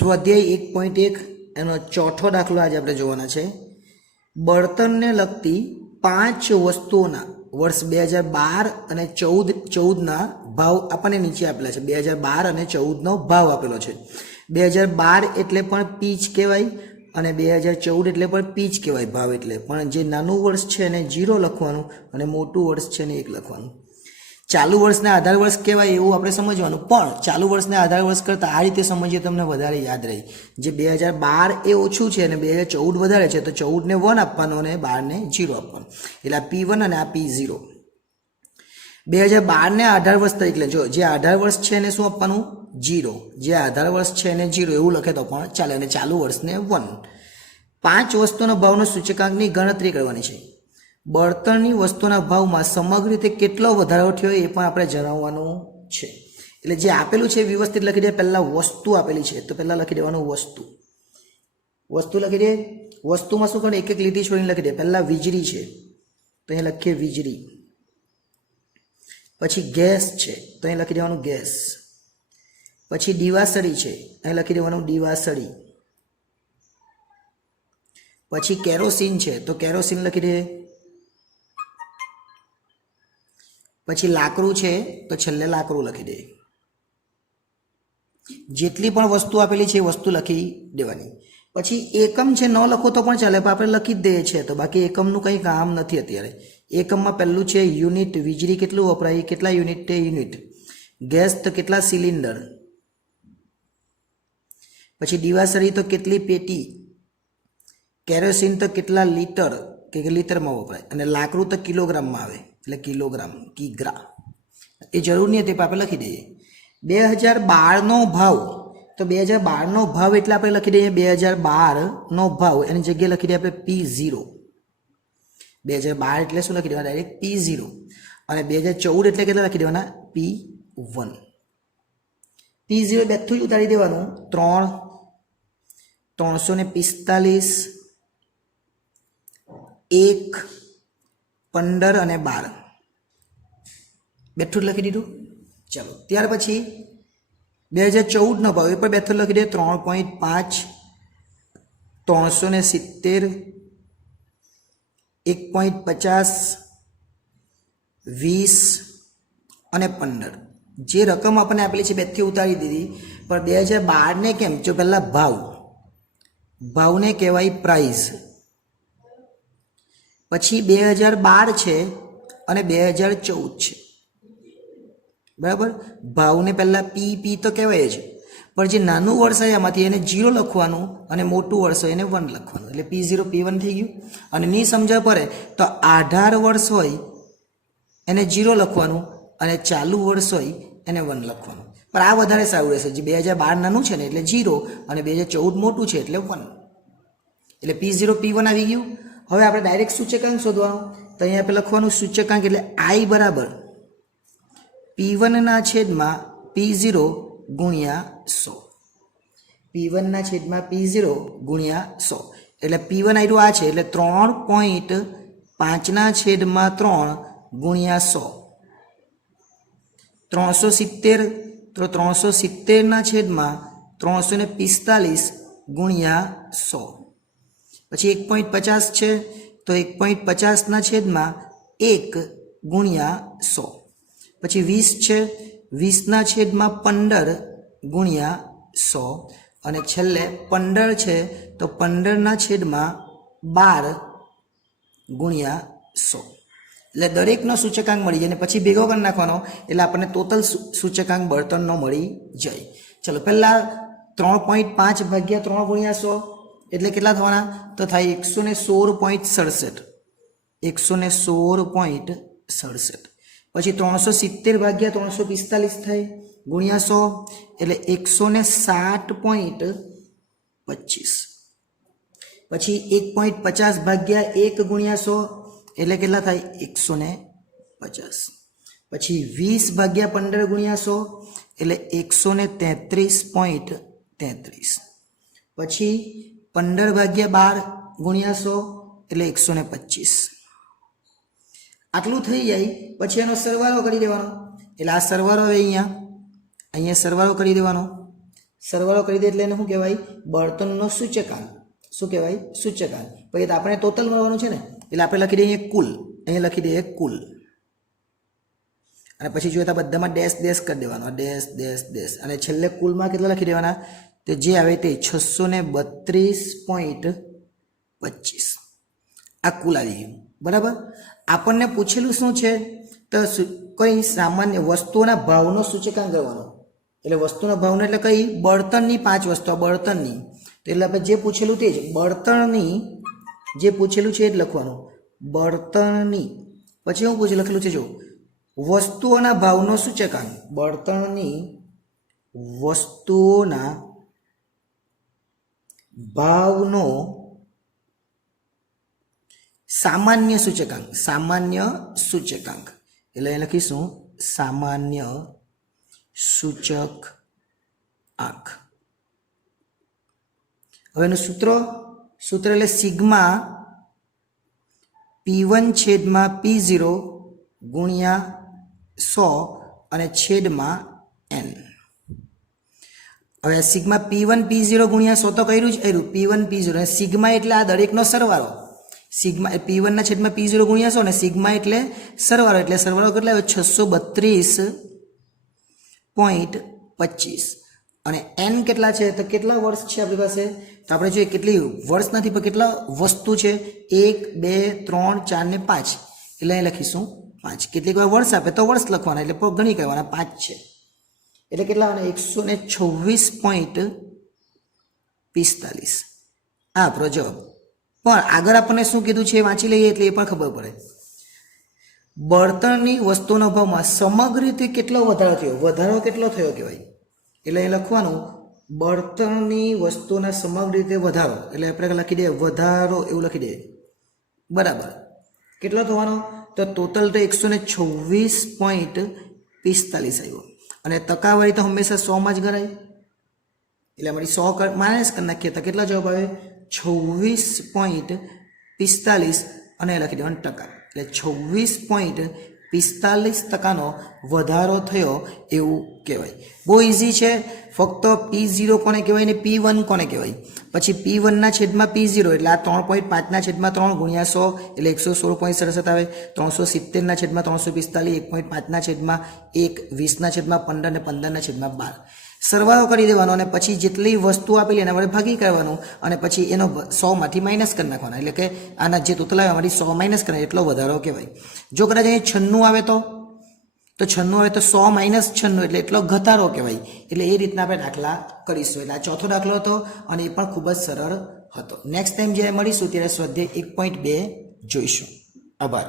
સ્વાધ્યાય 1.1 એનો ચોથો દાખલો આજે આપણે જોવાના છે. બળતણને લગતી 5 વસ્તુઓના વર્ષ 2012 અને 14ના ભાવ આપણને નીચે આપેલા છે. 2012 અને 14નો ભાવ આપેલો છે. 2012 એટલે પણ પીચ કહેવાય અને 2014 એટલે પણ પીચ કહેવાય ભાવ એટલે. પણ જે નાનું વર્ષ છે એને 0 લખવાનું અને મોટું વર્ષ છે એને 1 લખવાનું. ચાલુ વર્ષને આધાર વર્ષ કહેવાય એવું આપણે સમજવાનું, પણ ચાલુ વર્ષને આધાર વર્ષ કરતાં આ રીતે સમજીએ તમને વધારે યાદ રહે. જે 2012 એ ઓછું છે અને 2014 વધારે છે તો 14ને 1 આપવાનું અને 12ને 0 આપવાનું. એટલે આ P1 અને આ P0. 2012ને આધાર વર્ષ તરીકે લેજો. જે આધાર વર્ષ છે એને શું આપવાનું? 0. જે આધાર વર્ષ છે એને 0 એવું લખે તો પણ ચાલે, અને ચાલુ વર્ષને 1. 5 વસ્તુનો ભાવનો સૂચકાંકની ગણતરી કરવાની છે. બળતણની વસ્તુના ભાવમાં સમગ્ર રીતે કેટલો વધારો થયો એ પણ આપણે જણાવવાનું છે. એટલે જે આપેલું છે વ્યવસ્થિત લખી દે. પહેલાં વસ્તુ આપેલી છે તો પહેલાં લખી દેવાનું વસ્તુ. વસ્તુ લખી દે. વસ્તુમાં શું કરે? એક એક લીટી છોડીને લખી દે. પહેલાં વીજળી છે તો અહીં લખીએ વીજળી. પછી ગેસ છે તો અહીં લખી દેવાનું ગેસ. પછી દીવાસળી છે અહીં લખી દેવાનું દીવાસળી. પછી કેરોસીન છે તો કેરોસીન લખી દે. પછી લાકડું છે તો છેલ્લે લાકડું લખી દે. જેટલી પણ વસ્તુ આપેલી છે એ વસ્તુ લખી દેવાની. પછી એકમ છે ન લખો તો પણ ચાલે, પણ આપણે લખી જ દઈએ છીએ તો બાકી એકમનું કંઈ કામ નથી અત્યારે. એકમમાં પહેલું છે યુનિટ. વીજળી કેટલું વપરાય? કેટલા યુનિટ? તે યુનિટ. ગેસ તો કેટલા સિલિન્ડર. પછી દીવાસળી તો કેટલી પેટી. કેરોસીન તો કેટલા લીટર કે લીટરમાં વપરાય. અને લાકડું તો કિલોગ્રામમાં આવે એટલે કિલોગ્રામ, કિગ્રા. એ જરૂર નહીં હતી પણ આપણે લખી દઈએ. 2012નો ભાવ તો 2012નો ભાવ એટલે આપણે લખી દઈએ 2012નો ભાવ, એની જગ્યાએ લખી દઈએ આપણે P0. 2012 એટલે શું લખી દેવાના? Direct P0. અને 2014 એટલે કેટલા લખી દેવાના? P1. P0 બેઠું જ ઉતારી દેવાનું. 3, 345, 1, 15 અને 12 બેઠું જ લખી દીધું. ચાલો ત્યાર પછી 2014નો ભાવ એ પણ બેઠું લખી દે. 3.5, 370, 1.50, 20 અને 15. જે રકમ આપણને આપેલી છે બેથી ઉતારી દીધી. પણ 2012ને કેમ? જો પહેલાં ભાવને કહેવાય પ્રાઇસ. પછી 2012 છે અને 2014 છે, બરાબર. ભાવને પહેલાં પી તો કહેવાય જ, પણ જે નાનું વર્ષ હોય એમાંથી એને 0 લખવાનું અને મોટું વર્ષ હોય એને 1 લખવાનું. એટલે P0 P1 થઈ ગયું. અને નહીં સમજણ પડે તો આધાર વર્ષ હોય એને 0 લખવાનું અને ચાલુ વર્ષ હોય એને 1 લખવાનું. પણ આ વધારે સારું રહેશે. જે 2012 નાનું છે ને એટલે 0 અને 2014 મોટું છે એટલે 1. એટલે P0 P1 આવી ગયું. હવે આપણે ડાયરેક્ટ સૂચકાંક શોધવાનું. તો અહીંયા આપણે લખવાનું સૂચકાંક એટલે I બરાબર P1 છેદમાં P0 ગુણ્યા 100. P1 છેદમાં P0 ગુણ્યા 100. એટલે P1 આવ્યું આ છે એટલે 3.5 છેદમાં 3 ગુણ્યા 100. 370 તો 370 છેદમાં 345 ગુણ્યા 100. પછી 1.50 છે તો 1.50 છેદમાં 1 ગુણ્યા 100. પછી 20 છે, 20 છેદમાં 15 ગુણ્યા 100. અને છેલ્લે 15 છે તો 15 છેદમાં 12 ગુણ્યા 100. એટલે દરેકનો સૂચકાંક મળી જાય અને પછી ભેગો કરી નાખવાનો એટલે આપણને ટોટલ સૂચકાંક બળતણનો મળી જાય. ચલો પહેલાં 3.5 ભાગ્યા 3 ગુણ્યા 100 એટલે કેટલા થવાના? તો થાય 116.67. 116.67. પછી 370 ભાગ્યા 345 થાય ગુણ્યા 100 એટલે 160.25. પછી 1.50 ભાગ્યા 1 ગુણ્યા 100 એટલે કેટલા થાય? 150. પછી 20 ભાગ્યા 15 ગુણ્યા 100 એટલે 133.33. પછી 15 ભાગ્યા 12 ગુણ્યા 100 એટલે 125. આટલું થઈ જાય પછી એનો સરવાળો કરી દેવાનો. એટલે આ સરવાળો હવે અહીંયા સરવાળો કરી દેવાનો. સરવાળો કરી દે એટલે એને શું કહેવાય? બળતણનો સૂચકાંક. શું કહેવાય? સૂચકાંક. પછી તો આપણે ટોટલ મળવાનું છે ને, એટલે આપણે લખી દઈએ કુલ. અહીંયા લખી દઈએ કુલ. અને પછી જોઈએ તો બધામાં ડેશ ડેશ કરી દેવાનો, ડેશ ડેશ ડેશ. અને છેલ્લે કુલમાં કેટલા લખી દેવાના? તો જે આવે તે 632.25. આ કુલ આવી ગયું. બરાબર. આપણને પૂછેલું શું છે? તો કઈ સામાન્ય વસ્તુઓના ભાવનો સૂચકાંક કરવાનો. એટલે વસ્તુના ભાવનો એટલે કઈ? બળતણની 5 વસ્તુ, બળતણની. તો એટલે આપણે જે પૂછેલું તે જ બળતણની, જે પૂછેલું છે એ જ લખવાનું. બળતણની. પછી હું લખેલું છે જો, વસ્તુઓના ભાવનો સૂચકાંક. બળતણની વસ્તુઓના ભાવનો સામાન્ય સૂચકાંક. સામાન્ય સૂચકાંક એટલે અહીં લખીશું સામાન્ય સૂચકાંક. હવે એનું સૂત્ર એટલે સિગ્મા P1 છેદમાં P0 ગુણ્યા 100 અને છેદમાં n. હવે સિગ્મા P1 P0 ગુણ્યા 100 તો કર્યું જ કર્યું. P1 P0 અને સિગ્મા એટલે આ દરેકનો સરવાળો. સિગ્મા P1 ના છેદમાં P0 ગુણ્યા 100 અને સિગ્મા એટલે સરવાળો. એટલે સરવાળો કેટલા આવ્યો? 632.25. અને n કેટલા છે? તો કેટલા વર્ષ છે આપણી પાસે? તો આપણે જોઈએ કેટલી વર્ષ નથી પણ કેટલા વસ્તુ છે? 1 2 3 4 ને 5. એટલે અહીં લખીશું 5. કેટલીક વાર વર્ષ આપે તો વર્ષ લખવાના, એટલે ગણી કરવાના. 5 છે એટલે કેટલા? 126.45. આ આપણો જવાબ. પણ આગળ આપણને શું કીધું છે વાંચી લઈએ એટલે એ પણ ખબર પડે. બળતણની વસ્તુના ભાવમાં સમગ્ર રીતે કેટલો વધારો થયો? વધારો કેટલો થયો કહેવાય? એટલે એ લખવાનું બળતણની વસ્તુના સમગ્ર રીતે વધારો. એટલે આપણે લખી દઈએ વધારો, એવું લખી દઈએ. બરાબર. કેટલો થવાનો? તો ટોટલ તો 126.45 આવ્યો. અને ટકાવારી તો હંમેશા 100 માં જ ગણાય. એટલે અમારી 100 માઇનસ કરી નાખીએ તો કેટલા જવાબ આવે? 26.45 અને લખી દેવાનું ટકા. એટલે 26.45% વધારો થયો એવું કહેવાય. બહુ ઇઝી છે. ફક્ત P0 કોને કહેવાય ને P1 કોને કહેવાય? પછી P1 ના છેદમાં P0 એટલે આ 3.5 ના છેદમાં 3 ગુણ્યા 100 એટલે 116.67 આવે. 370 ના છેદમાં 345, 1.5 ના છેદમાં 1, 20 ના છેદમાં 15 અને 15 ના છેદમાં 12. સરવાળો કરી દેવાનો અને પછી જેટલી વસ્તુ આપેલી એના વડે ભાગી કરવાનું અને પછી એનો 100 માંથી માઇનસ કરી નાખવાના. એટલે કે આના જે ટોટલ આવે એમાંથી 100 માઇનસ કરે એટલો વધારો કહેવાય. જો કદાચ અહીં 96 આવે તો 96 આવે તો 100 માઇનસ 96 એટલે એટલો ઘટાડો કહેવાય. એટલે એ રીતના આપણે દાખલા કરીશું. એટલે આ ચોથો દાખલો હતો અને એ પણ ખૂબ જ સરળ હતો. નેક્સ્ટ ટાઈમ જ્યારે મળીશું ત્યારે સ્વાધ્યાય 1.2 જોઈશું. આભાર.